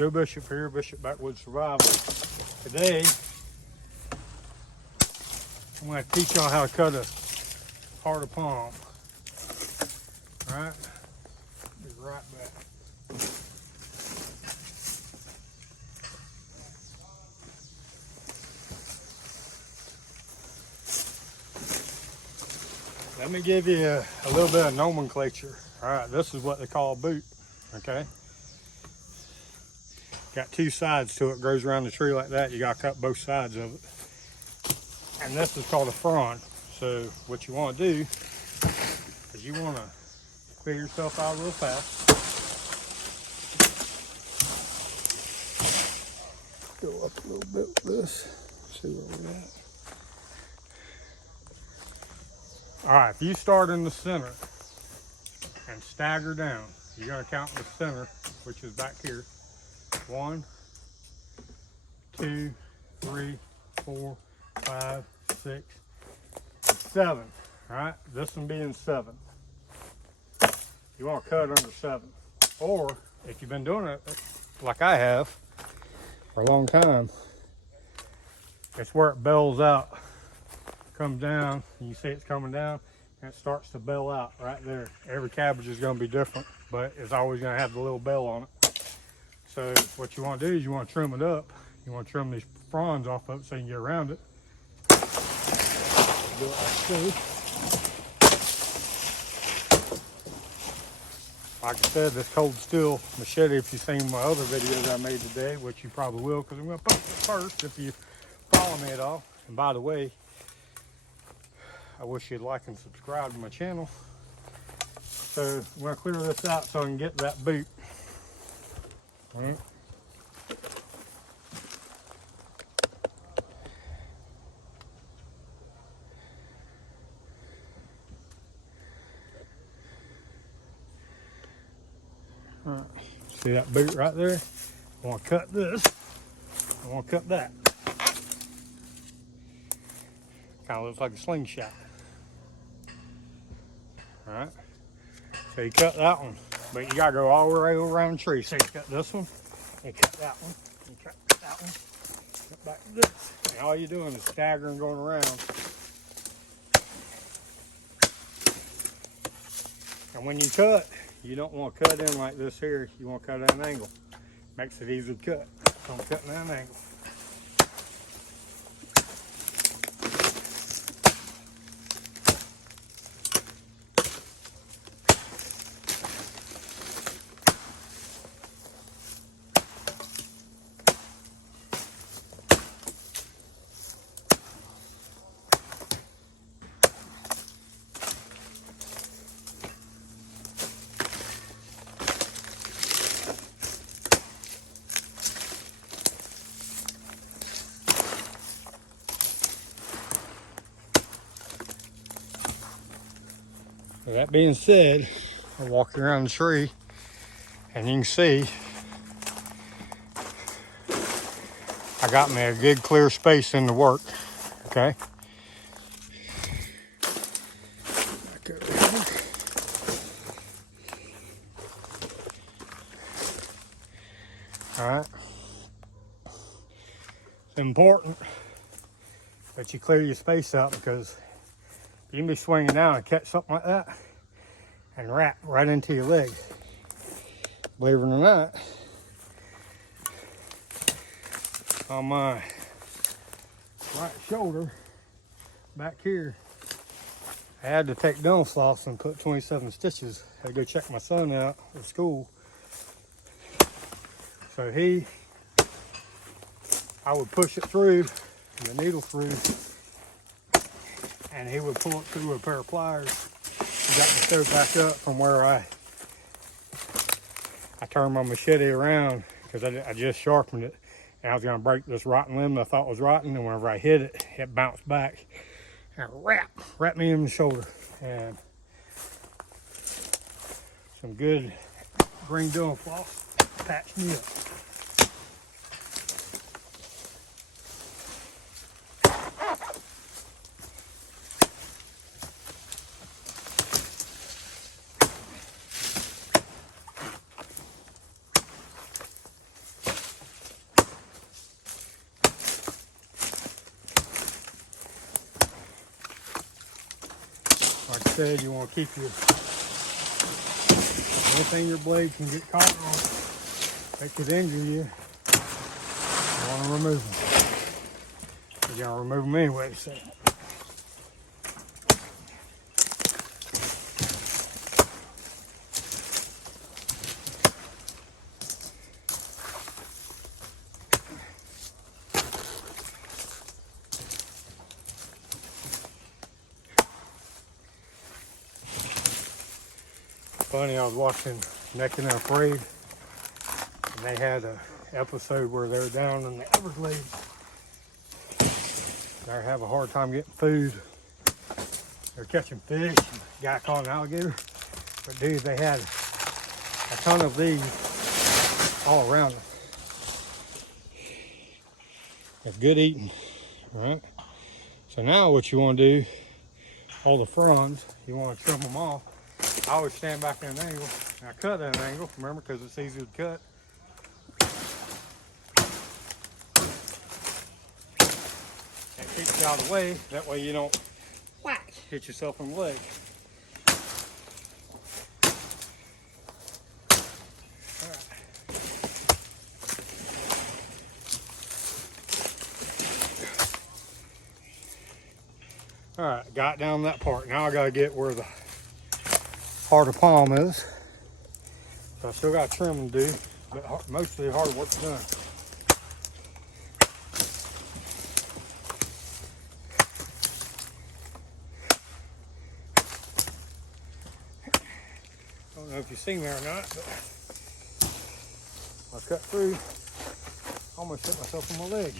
Joe Bishop here, Bishop Backwoods Survival. Today, I'm going to teach y'all how to cut a heart of palm. Alright? Be right back. Let me give you a little bit of nomenclature. Alright, this is what they call a boot. Okay? Got two sides to it, goes around the tree like that. You got to cut both sides of it. And this is called a frond. So what you want to do is you want to clear yourself out real fast. Go up a little bit with this. See where we're at. All right, if you start in the center and stagger down, you're going to count in the center, which is back here. 1, 2, 3, 4, 5, 6, 7. All right, this one being 7. You want to cut under 7. Or if you've been doing it like I have for a long time, it's where it bells out, comes down, and you see it's coming down, and it starts to bell out right there. Every cabbage is going to be different, but it's always going to have the little bell on it. So what you want to do is you want to trim it up. You want to trim these fronds off of it so you can get around it. Do it like so. Like I said, this cold steel machete, if you've seen my other videos I made today, which you probably will, because I'm going to post it first if you follow me at all. And by the way, I wish you'd like and subscribe to my channel. So I'm going to clear this out so I can get that boot. All right. All right. See that boot right there? I want to cut this. I want to cut that. Kind of looks like a slingshot. All right. So you cut that one, but you gotta go all the way around the tree. So you cut this one, you cut that one, you cut that one, cut back to this. And all you're doing is staggering going around. And when you cut, you don't want to cut in like this here. You want to cut at an angle. Makes it easy to cut. So I'm cutting at an angle. So that being said, I'm walking around the tree and you can see I got me a good clear space in the work, okay? Back over here. All right. It's important that you clear your space out because you can be swinging down and catch something like that and wrap right into your leg. Believe it or not, on my right shoulder back here, I had to take dental floss and put 27 stitches. I had to go check my son out at school. So I would push it through, the needle through, and he would pull it through with a pair of pliers. He got me sewed back up from where I turned my machete around because I just sharpened it. And I was going to break this rotten limb that I thought was rotten, and whenever I hit it, it bounced back and wrapped me in the shoulder. And some good green dental floss patched me up. Like I said, you want to keep anything your blade can get caught on that could injure you. You want to remove them. You're going to remove them anyway, so. Funny, I was watching Naked and Afraid, and they had an episode where they're down in the Everglades. They have a hard time getting food. They're catching fish. A guy caught an alligator. But dude, they had a ton of these all around them. It's good eating, right? So now what you want to do, all the fronds, you want to trim them off. I always stand back at an angle, and I cut at an angle, remember, because it's easier to cut. And keeps you out of the way, that way you don't whack, hit yourself in the leg. All right, got down that part. Now I gotta get where the heart of palm is. So I still got trimming to do, but most of the hard work's done. I don't know if you've seen there or not, but I cut through, almost hit myself on my leg.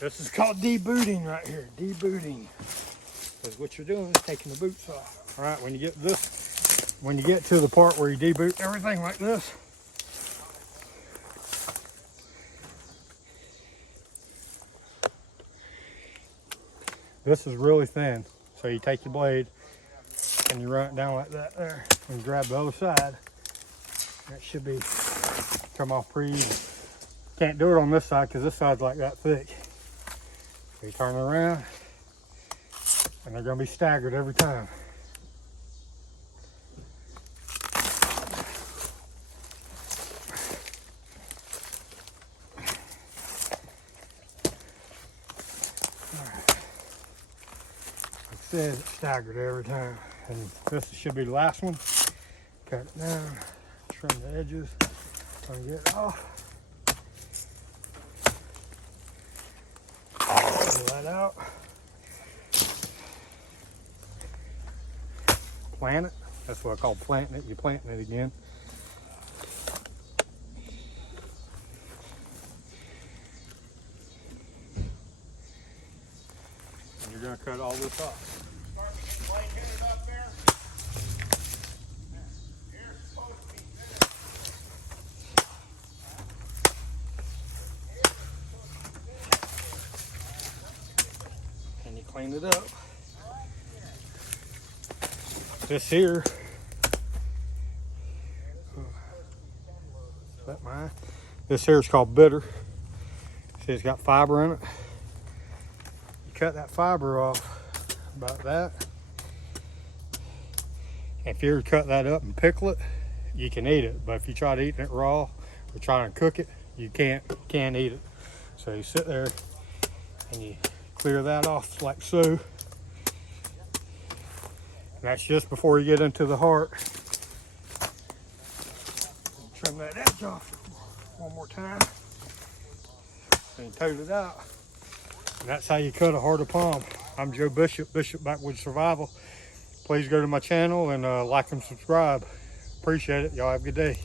This is called debooting right here, debooting. Because what you're doing is taking the boots off. All right, when you get to the part where you deboot everything like this, this is really thin. So you take your blade and you run it down like that there and grab the other side. That should be come off pretty easy. Can't do it on this side because this side's like that thick. So you turn it around, and they're going to be staggered every time. All right. Like I said, it's staggered every time. And this should be the last one. Cut it down, trim the edges, trying to get it off. Pull that out. Plant it. That's what I call planting it. You're planting it again. And you're going to cut all this off. Clean it up. This here, is that mine? This here is called bitter. See, it's got fiber in it. You cut that fiber off about that. If you were to cut that up and pickle it, you can eat it. But if you try to eat it raw or try to cook it, you can't eat it. So you sit there and you clear that off like so. And that's just before you get into the heart. Trim that edge off one more time. And tote it out. And that's how you cut a heart of palm. I'm Joe Bishop, Bishop Backwoods Survival. Please go to my channel and like and subscribe. Appreciate it. Y'all have a good day.